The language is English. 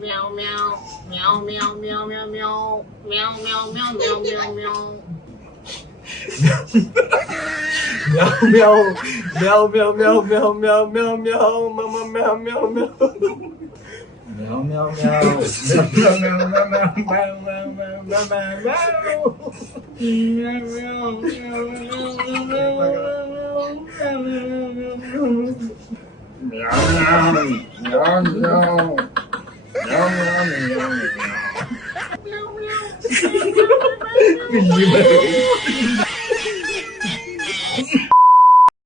Meow meow meow meow meow meow meow meow meow meow meow meow meow. Meow meow meow meow meow meow meow meow meow mama meow meow meow meow meow meow meow meow meow meow